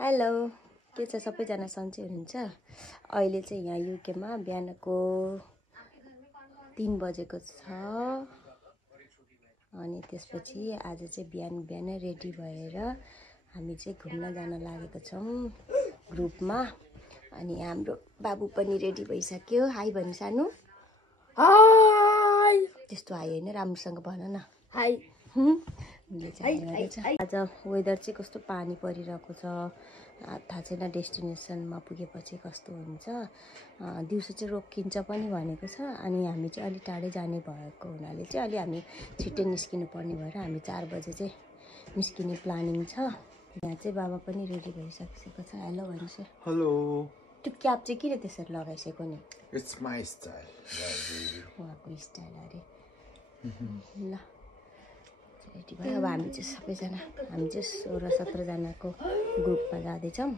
Hello, के छ सबैजना सन्चै हुनुहुन्छ? अहिले चाहिँ यहाँ युकेमा बिहानको 3 बजेको छ अनि त्यसपछि आज चाहिँ बिहानै रेडी भएर हामी चाहिँ घुम्न जान लागेको छौं ग्रुपमा। अनि हाम्रो बाबु पनि रेडी भइसक्यो। हाई भन्नु सानु। हाई। त्यस्तो हाई हैन, राम्रोसँग भन न। हाई। आज वेदर चाहिँ कस्तो पानी परिरहेको छ, थाहा छैन डेस्टिनेसनमा पुगेपछि कस्तो हुन्छ। दिउँसो चाहिँ रोकिन्छ पनि भनेको छ। अनि हामी चाहिँ अलि टाढै जाने भएको हुनाले चाहिँ अलि हामी छिट्टै निस्किनु पर्ने भएर हामी 4 बजे चाहिँ निस्किने प्लानिङ छ। यहाँ चाहिँ बाबा पनि रेडी भइसकेको छ। हेलो भन्नुस्। हेलो। त्यो क्याप चाहिँ किन त्यसरी लगाइसक्यो नि? It's my style. उहाँको स्टाइल अरे। ल रेडी भयो। अब हामी चाहिँ सबैजना हामी चाहिँ 16-17 जनाको ग्रुपमा जाँदैछौँ।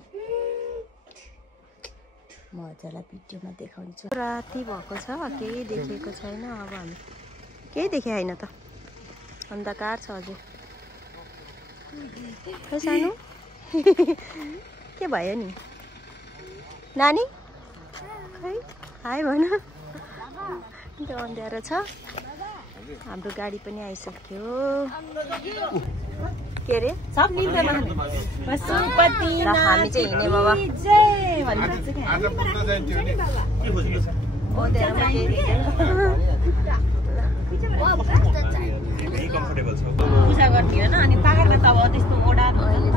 म हजुरलाई भिडियोमा देखाउँछु। राति भएको छ, केही देखेको छैन। अब हामी केही देखे होइन त, अन्धकार छ अझै। खै सानो के भयो नि नानी? खै हाई भन। त्यो अँध्यारो छ। हाम्रो गाडी पनि आइसक्यो। के अरे सब निन्द्रामा पशुपति हामी चाहिँ हिँड्ने बाबा जय भन्छ। आज पुग्न जान्थ्यो नि। ओ देरमा केही कम्फर्टेबल छ। पूजा गर्ने हैन। अनि पाहाडमा त अब त्यस्तो ओडा भएन नि त।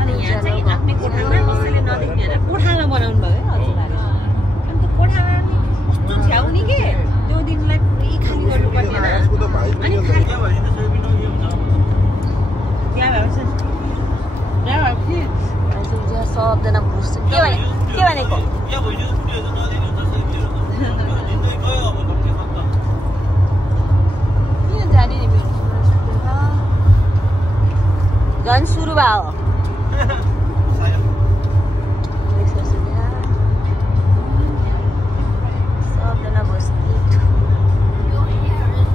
अनि यहाँ चाहिँ आफ्नै कोठामा कसैले नदेख्ने हैन, कोठामा बनाउनु भयो है हजुरहरुले। अनि त्यो कोठामा नि कस्तो छ्याउनी के त्यो दिनलाई पुरै खाली गर्नु पर्ने हैन। अनि खाली सबजना घुस्छ। के भनेको? झन् सुरु भयो। सबजना बस्ती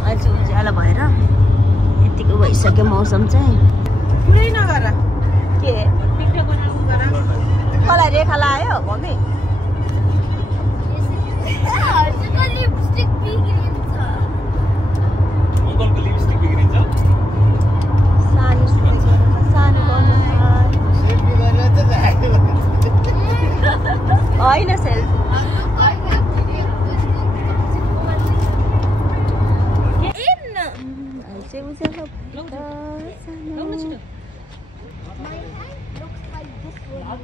अहिले उज्यालो भएर यतिको भइसक्यो मौसम चाहिँ। पुरै नगर के कसलाई रेखा लायो मम्मी? होइन सेल्फी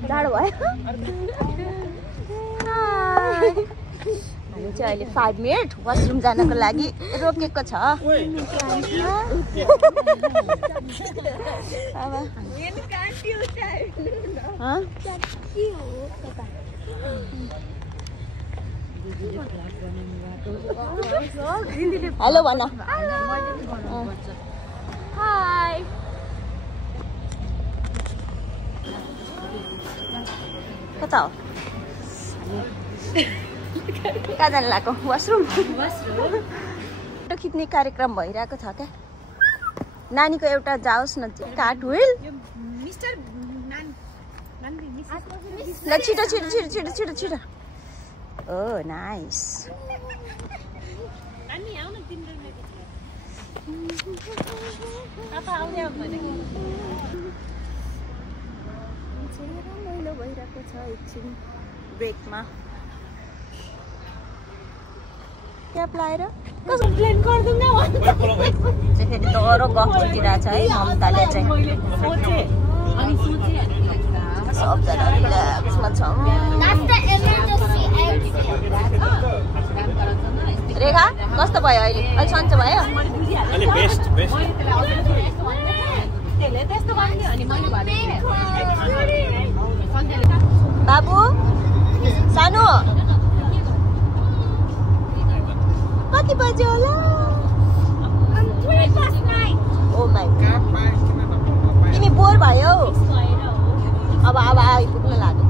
जाडो भयो। हामी चाहिँ अहिले 5 मिनट वासरुम जानको लागि रोकेको छ। हेलो भन। हाई। कता हो? कहाँ जानु लाग्यो? वासरुम। फोटो खिच्ने कार्यक्रम भइरहेको छ क्या। नानीको एउटा जाओस् न कार्ट व्हिल। ल छिटो छिटो छिटो छिटो छिटो छिटो। ओ नाइस। रमाइलो भइरहेको छ एकछिन ब्रेकमा। क्याप लाएर कम्प्लेन गर्दिन न भन्छ। फेरि डरो गफ उठिरहेछ है ममताले चाहिँ। सबजना रिल्याक्समा छौँ। रेखा कस्तो भयो अहिले? अलि सन्चो भयो? बाबु सानो कति बज्यो होला? ओ माई गॉड। तिमी बोर भयो? अब आइपुग्न लाग्यो।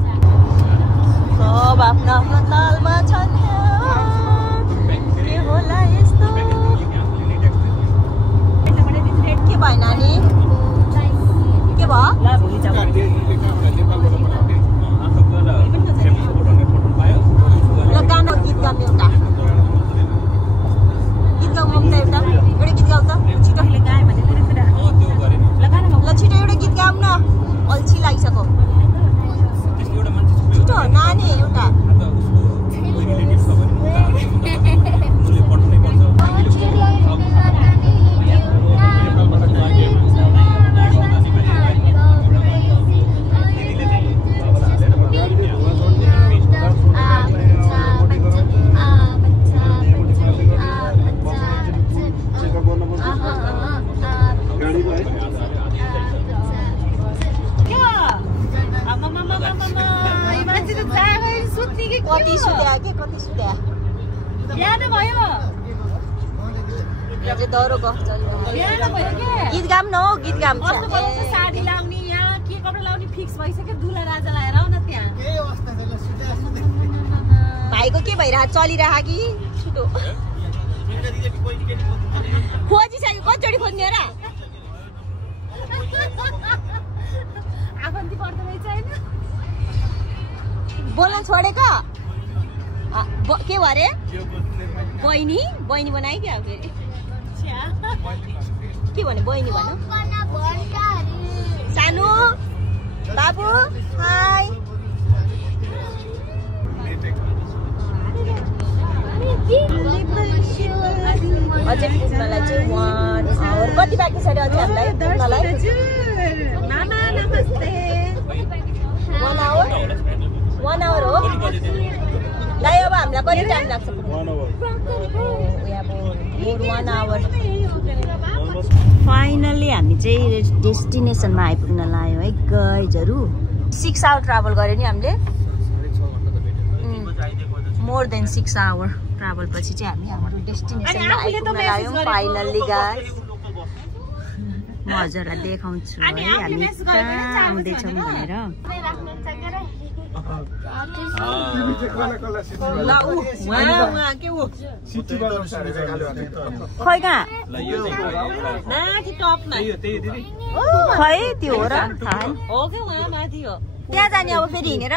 सब आफ्नो आफ्नो तालमा छन्। के होला यस्तो? के भयो नानी? के भयो? कति सुत्या के कति सुत्या बिहान भयो यहाँ चाहिँ दौरो गफ चलिरहेको बिहान भयो के गीत गाम न हो गीत गाम कस्तो बनाउँछ साडी लाउने यहाँ के कपडा लाउने फिक्स भइसक्यो दुला राजा लाएर आउ न त्यहाँ भाइको के भइरहेको चलिरहेको कि छिटो खोजिसक्यो कतिचोटि खोज्ने र आफन्ती पर्दो रहेछ होइन बोल्न छोडेको के भरे बहिनी बहिनी बनायो क्या फेरि के भने बहिनी भन सानो बाबु हाई अझै पुग्नलाई चाहिँ 1 आवर कति बाँकी छ अरे अझै हामीलाई पुग्नलाई 1 आवर हो दाइ अब हामीलाई कति टाइम लाग्छ 1 आवर फाइनल्ली हामी चाहिँ डेस्टिनेसनमा आइपुग्न लाग्यो है गाइजहरू 6 आवर ट्राभल गऱ्यो नि हामीले मोर देन 6 आवर ट्राभल पछि चाहिँ हामी हाम्रो डेस्टिनेसनमा आइपुग्न लाग्यौँ फाइनल्ली गाइज म हजुरलाई देखाउँछु है हामी कहाँ आउँदैछौँ भनेर खै कहाँ खै त्यो हो र त्यहाँ जाने अब फेरि हिँडेर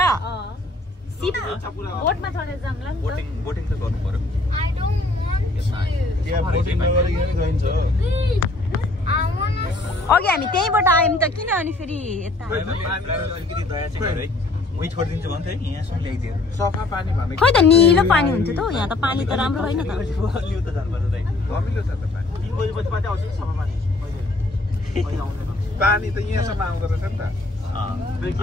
बोटमा चढेर जाऊँ ल बोटिङ त गर्नु पर्यो अघि हामी त्यहीँबाट आयौँ त किन अनि फेरि यता खै त निलो पानी हुन्थ्यो त यहाँ त पानी त राम्रो होइन त पानी त यहाँसम्म आउँदो रहेछ नि त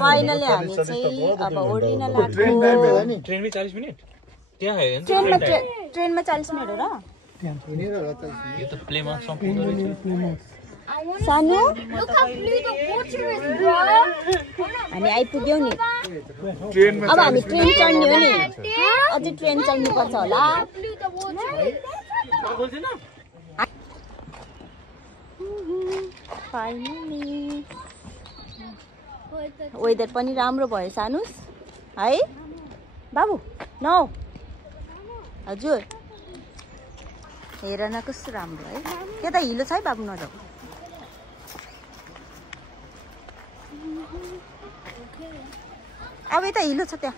फाइनली हामी चाहिँ अब ओर्लिन लाग्यो ट्रेनमै 40 मिनेट ट्रेनमा 40 मिनेट हो र यो त प्लेमा सम्पूर्ण सानो हामी आइपुग्यौँ नि अब हामी ट्रेन चढ्ने हो नि अझै ट्रेन चढ्नु पर्छ होला वेदर पनि राम्रो भयो सानुस है बाबु नौ हजुर हेर न कस्तो राम्रो है त्यता हिलो छ है बाबु नजाऊ अब यता हिलो छ त्यहाँ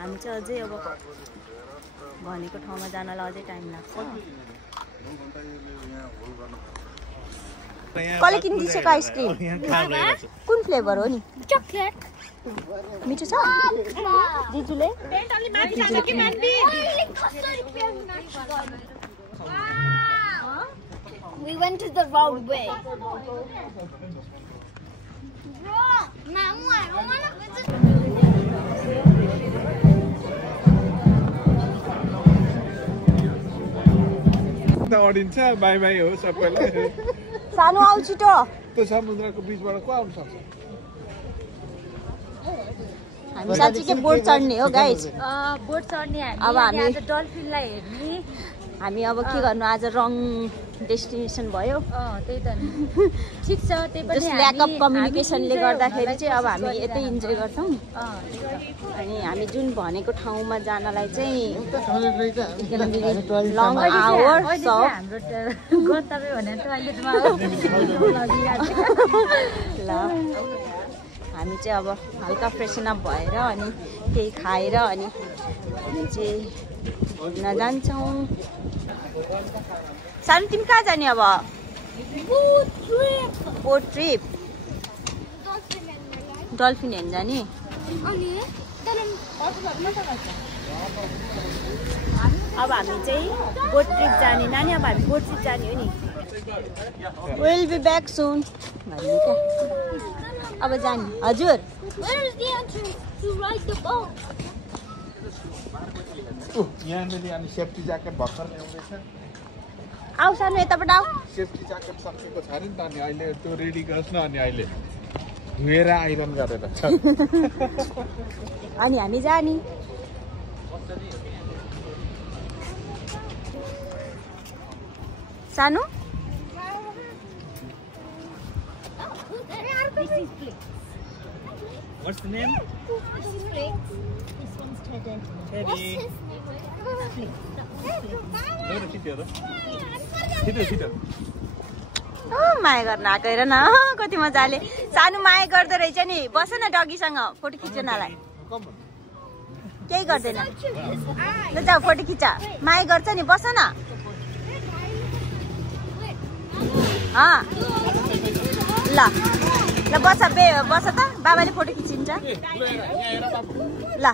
हामी चाहिँ अझै अब भनेको ठाउँमा जानलाई अझै टाइम लाग्छ कसले किनिदिएको आइसक्रिम कुन फ्लेभर हो नि चकलेट मिठो छ जिजुले We went to the wrong way. Mamu, I don't want to visit. अडिन्छ बाई बाई हो सबैलाई सानो आउ छिटो त्यो समुद्रको बीचबाट को आउन सक्छ हामी साँच्चीकै बोट चढ्ने हो गाइज बोट चढ्ने अब हामी आज डल्फिनलाई हेर्ने हामी अब के गर्नु आज रङ डेस्टिनेसन भयो त्यही त ठिक छ त्यही पनि जस्ट ल्याक अफ कम्युनिकेसनले गर्दाखेरि चाहिँ अब हामी यतै इन्जोय गर्छौँ अनि हामी जुन भनेको ठाउँमा जानलाई चाहिँ लङ आवर हाम्रो गन्तव्य भनेर टोयलेटमा ल हामी चाहिँ अब हल्का फ्रेसन अप भएर अनि केही खाएर अनि हामी चाहिँ घुम्न जान्छौँ सानो तिमी कहाँ जाने अब बोट ट्रिप डल्फिन हेर्न जाने अब हामी चाहिँ बोट ट्रिप जाने नानी अब हामी बोट ट्रिप जाने हो नि विल बी ब्याक सुन भन्ने क्या अब जाने हजुर Where is the entrance to ride the boat? यहाँनिर अनि सेफ्टी ज्याकेट भर्खर ल्याउँदैछ आऊ सानो यताबाट आऊ सेफ्टी ज्याकेट सकिएको छ अरे नि त अनि अहिले त्यो रेडी गर्छ न अनि अहिले धुएर आइरन गरेर अनि हामी जाने सानो This is Flix. What's the name? This is Flix. This one's Teddy. What's his name? माया गर्न आएको हेर न कति मजाले सानो माया गर्दो रहेछ नि बस न डगीसँग फोटो खिच्नलाई केही गर्दैन ल जाऊ फोटो खिच माया गर्छ नि बस न ल ल बस बस त बाबाले फोटो खिचिन्छ ल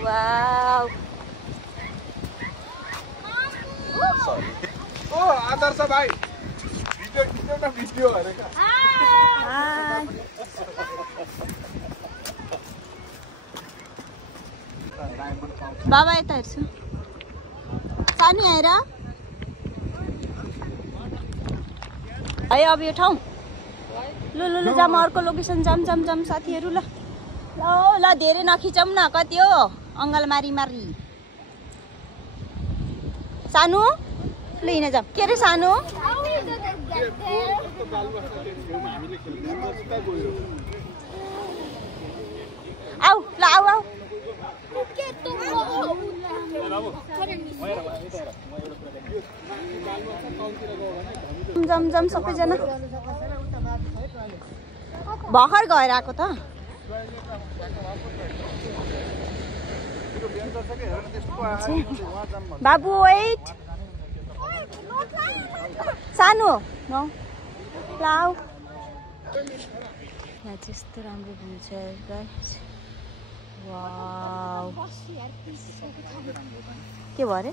वाउ ओ आदर्श भाइ भिडियो खिच्नु न भिडियो अरे का बाबा यता हेर्छु सानो आएर है अब यो ठाउँ लु लु लु जाम अर्को लोकेसन जाम जाम जाम साथीहरू ल ल ल धेरै नखिचौँ न कति हो अङ्गल मारी मारी सानो ल हिँड जाम के अरे सानो आऊ ल आऊ आऊ जम जम सबैजना भर्खर गएर आएको त बाबु वेट सानो नौ लाउ यहाँ चाहिँ यस्तो राम्रो भ्यू छ गाइस वाउ के भयो अरे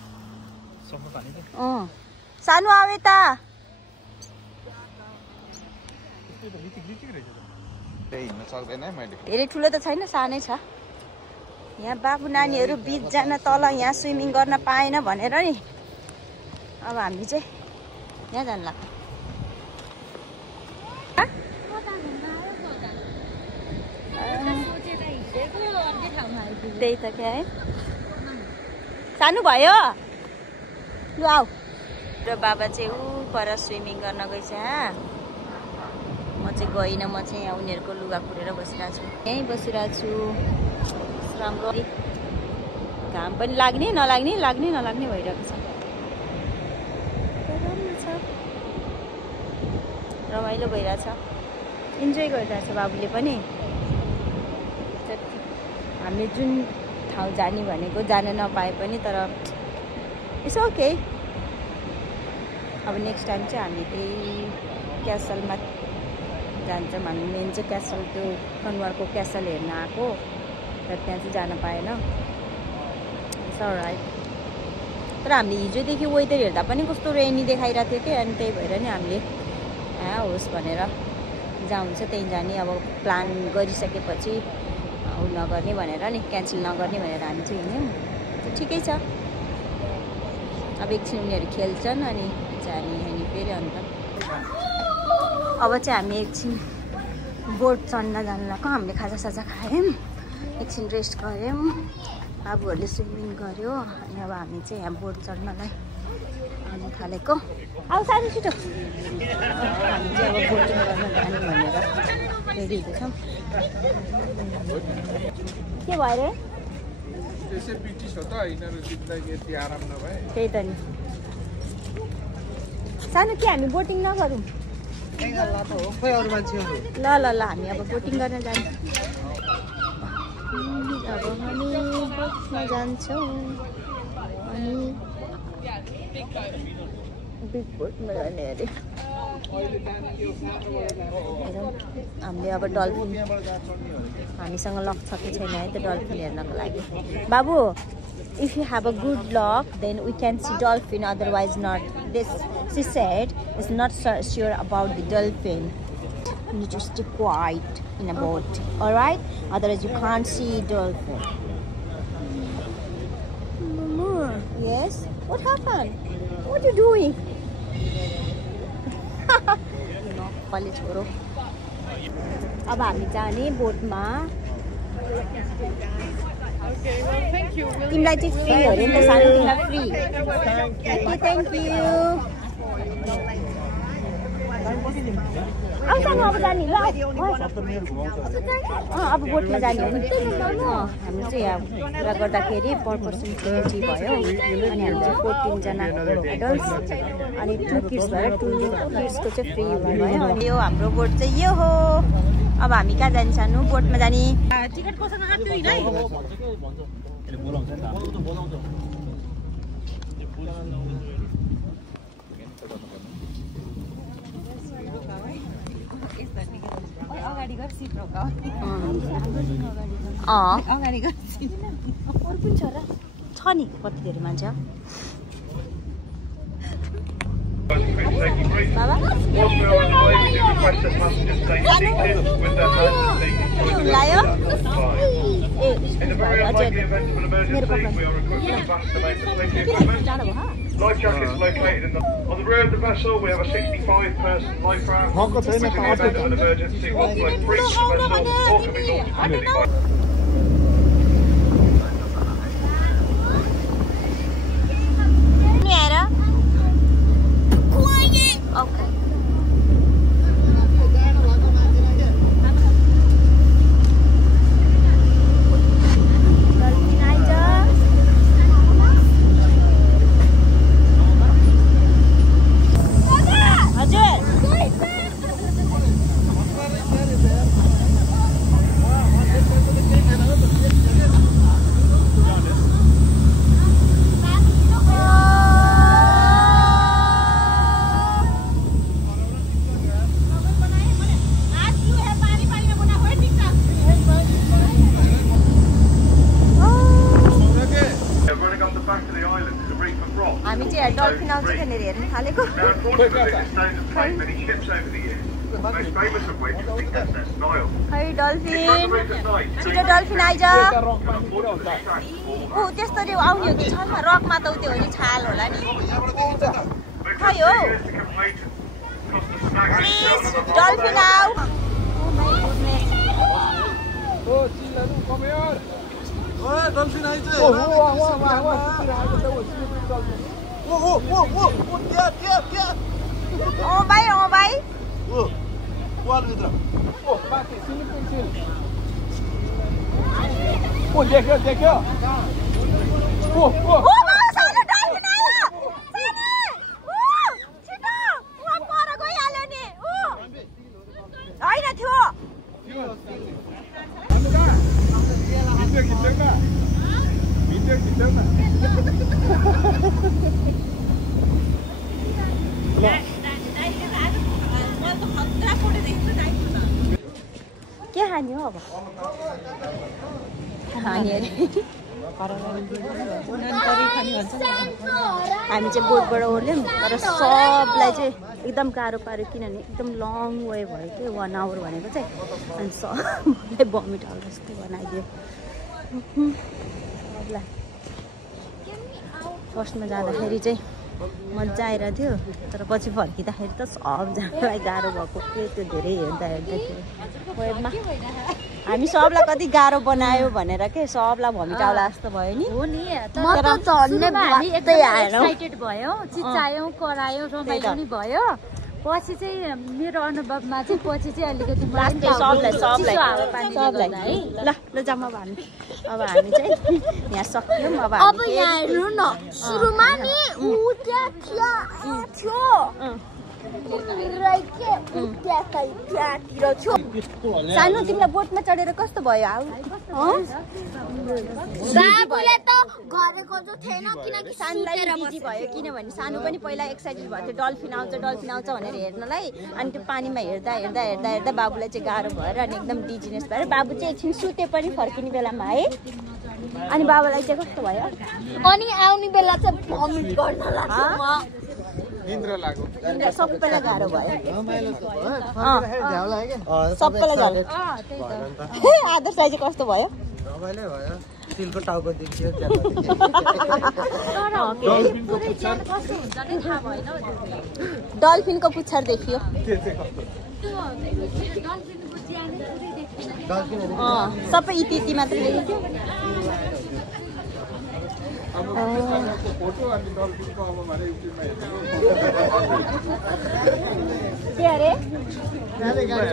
सानो आऊ यता धेरै ठुलो त छैन सानै छ यहाँ बाबु नानीहरू बिचजना तल यहाँ स्विमिङ गर्न पाएन भनेर नि अब हामी चाहिँ यहाँ जानु लाग्छ त्यही त क्या है सानो भयो लु आऊ र बाबा चाहिँ ऊ पर स्विमिङ गर्न गएछ म चाहिँ गइनँ म चाहिँ यहाँ उनीहरूको लुगा पुरेर बसिरहेको छु यहीँ बसिरहेको छु राम्रो घाम पनि लाग्ने नलाग्ने लाग्ने नलाग्ने भइरहेको छ राम्रो छ रमाइलो भइरहेछ इन्जोय गरिरहेछ बाबुले पनि हामीले जुन ठाउँ जाने भनेको जान नपाए पनि तर इट्स ओके अब नेक्स्ट टाइम चाहिँ हामी त्यही क्यासलमा जान्छौँ हामी मेन चाहिँ क्यासल त्यो कन्वारको क्यासल हेर्न आएको र त्यहाँ चाहिँ जान पाएन राइट तर हामीले हिजोदेखि वेदर हेर्दा पनि कस्तो रेनी देखाइरहेको थियो कि अनि त्यही भएर नि हामीले होस् भनेर जहाँ हुन्छ त्यहीँ जाने अब प्लान गरिसकेपछि नगर्ने भनेर नि क्यान्सल नगर्ने भनेर हामी चाहिँ हिँड्यौँ ठिकै छ अब एकछिन उनीहरू खेल्छन् अनि जाने अनि फेरि अन्त अब चाहिँ हामी एकछिन बोट चढ्न जानु लाग्यो हामीले खाजासाजा खायौँ एकछिन रेस्ट गऱ्यौँ बाबुहरूले स्विमिङ गऱ्यो अनि अब हामी चाहिँ यहाँ बोट चढ्नलाई आउनु थालेको अब सानो छिटो हामी चाहिँ अब बोटिङ गर्न जाने भनेर रेडी हुँदैछौँ के भयो अरे त्यही त नि सानो के हामी बोटिङ नगरौँ ल ल ल हामी अब बोटिङ गर्न जान्छौँ अब हामी बोटमा जान्छौँ अनि बिग बोटमा जाने अरे हामीले अब डल्फिन हामीसँग लक छ कि छैन है त डल्फिन हेर्नको लागि बाबु if you have a good luck then we can see dolphin otherwise not this she said is not so sure about the dolphin You need to stay quiet in a boat, alright? Otherwise you can't see dolphin. Mama. Yes? What happened? What are you doing? College bro. अब हामी जाने बोटमा. Okay, well, thank you. तिमीलाई चाहिँ free हो रे नि त सानो तिमीलाई फ्री. Thank you. अब जाने ल अब बोटमा जाने हो नि हामी चाहिँ यहाँ कुरा गर्दाखेरि पर पर्सन 20 भयो अनि हामी चाहिँ 14 जना एडल्ट्स अनि 2 किड्स भएर 2 किड्सको चाहिँ फ्री भयो यो हाम्रो बोट चाहिँ यो हो अब हामी कहाँ जाने सानो बोटमा जाने टिकट कोसँग काट्यो हैन अगाडि गएर सिट रोका अगाडि गएर सिट अरु पनि छ र छ नि कति धेरै मान्छे बाबा लायो ए मेरो पक्का Life jackets located on the rear of the vessel. We have a 65-person life raft. In the event of an emergency, we'll float free to the vessel or can be launched immediately. Okay. Dolphin आउँछ भनेर हेर्न थालेको खै dolphin छिटो dolphin आइज ऊ त्यस्तरी आउने हो कि छन् रकमा त उ त्यो हो नि छाल होला नि खै हो डल्फिन आऊ डल्फिन आइज ओ भाइ देख्यो के खाने हो अब खाने अरे हामी चाहिँ बोटबाट ओर्ल्यौँ तर सबलाई चाहिँ एकदम गाह्रो पार्यो किनभने एकदम लङ वे भयो कि 1 आवर भनेको चाहिँ अनि सबलाई भमिट हाल जस्तो बनाइदियो सबलाई फर्स्टमा जाँदाखेरि चाहिँ मजा आइरहेको थियो तर पछि फर्किँदाखेरि त सबजनालाई गाह्रो भएको थियो त्यो धेरै हेर्दाखेरि वेबमा हामी सबलाई कति गाह्रो बनायो भनेर के सबलाई भमिट आउला जस्तो भयो नि हो नि म त झन्डै हामी एकदम एक्साइटेड भयो चिच्चायौं करायौं रमाइलो नि भयो पछि चाहिँ मेरो अनुभवमा चाहिँ पछि चाहिँ अलिकति सबलाई ल ल जाम अब हामी चाहिँ यहाँ सक्यौँ अब यहाँ हेर्नु न सुरुमा नि उ त्यहाँ थियो सानो तिमीलाई बोटमा चढेर कस्तो भयो बाबुले त गरेको जो थिएन किनकि सानोलाई बिजी भयो किनभने सानो पनि पहिला एक्साइटेड भएको थियो डल्फिन आउँछ भनेर हेर्नलाई अनि त्यो पानीमा हेर्दा हेर्दा हेर्दा हेर्दा बाबुलाई चाहिँ गाह्रो भएर अनि एकदम डिजिनेस भएर बाबु चाहिँ एकछिन सुते पनि फर्किने बेलामा है अनि बाबालाई चाहिँ कस्तो भयो अनि आउने बेला चाहिँ भमिट गर्न लाग्यो निन्द्रा लाग्यो सबैलाई गाह्रो भयो रमाइलो त भयो झ्याउ लाग्यो सबैलाई गाह्रो आदर्श दाइ चाहिँ कस्तो भयो रमाइलो भयो तिलको टाउको देखियो डल्फिनको पुच्छर देखियो सबै यति मात्रै देखियो फोटो अनि डल्फिनको अब भने युट्युबमा के अरे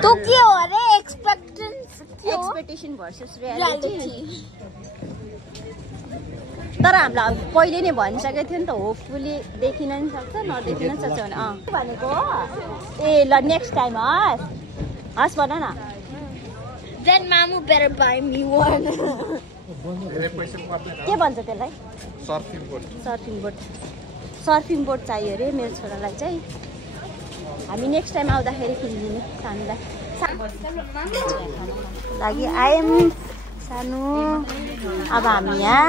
तो के हो अरे एक्सपेक्टेसन भर्सेस रियालिटी तर हामीलाई पहिले नै भनिसकेको थियो नि त होपफुली देखिन नि सक्छ नदेखिन नि सक्छ भने भनेको ए ल नेक्स्ट टाइम हस् भन न Then Mamu better buy me one. के भन्छ त्यसलाई सर्फिङ बोर्ड चाहियो अरे मेरो छोरालाई चाहिँ हामी नेक्स्ट टाइम आउँदाखेरि किनिदिने सानोलाई लागि आयौँ सानो अब हामी यहाँ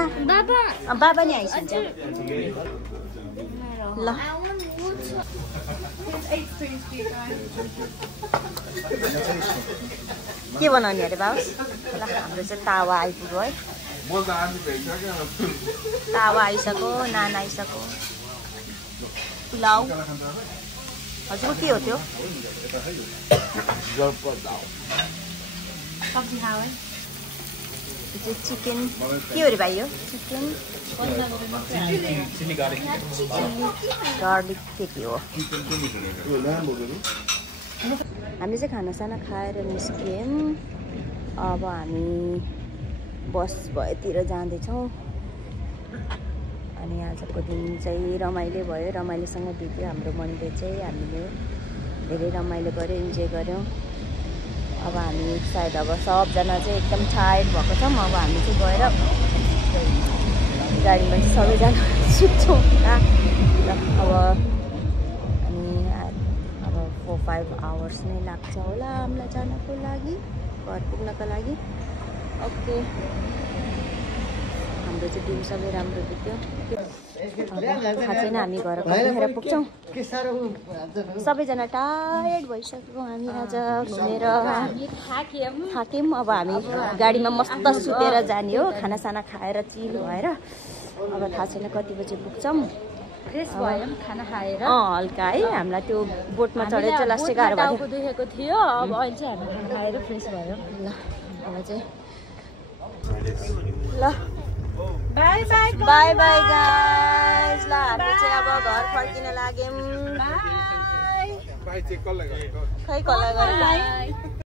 बाबा नि आइसक्छ ल के बनाउने अरे बाबा ल हाम्रो चाहिँ तावा आइपुग्यो है तावा आइसक्यो नान आइसक्यो पुलाउ हजुरको के हो त्यो सब्जी खाऊ है चिकन के हो अरे भाइ यो चिकन गार्लिक के हो हामीले चाहिँ खानासाना खाएर निस्क्यौँ अब हामी बस भएतिर जाँदैछौँ अनि आजको दिन चाहिँ रमाइलो भयो रमाइलोसँग बित्यो हाम्रो मनले चाहिँ हामीले धेरै रमाइलो गऱ्यौँ इन्जोय गऱ्यौँ अब हामी सायद अब सबजना चाहिँ एकदम टायर्ड भएको छौँ अब हामी चाहिँ गएर गाडीमा चाहिँ सबैजना सुत्छौँ अब अनि अब 4-5 आवर्स नै लाग्छ होला हामीलाई जानको लागि घर पुग्नको लागि ओके हाम्रो चाहिँ दिन सबै राम्रो बित्यो थाहा छैन हामी घर कतिखेर पुग्छौँ सबैजना टायर्ड भइसक्यो हामी आज घुमेर थाक्यौँ अब हामी गाडीमा मस्त सुतेर जाने हो खानासाना खाएर चिल भएर अब थाहा छैन कति बजी पुग्छौँ फ्रेस भयौँ खाना खाएर हल्का है हामीलाई त्यो बोटमा चढेर चाहिँ लास्टै गाह्रो भयो दुखेको थियो अब अहिले चाहिँ हामी खाना खाएर फ्रेस भयौँ ल अब चाहिँ ल by by by by guys ल हामी चाहिँ अब घर फर्किन लाग्यौँ बाई चाहिँ कसलाई गरेको खै कसलाई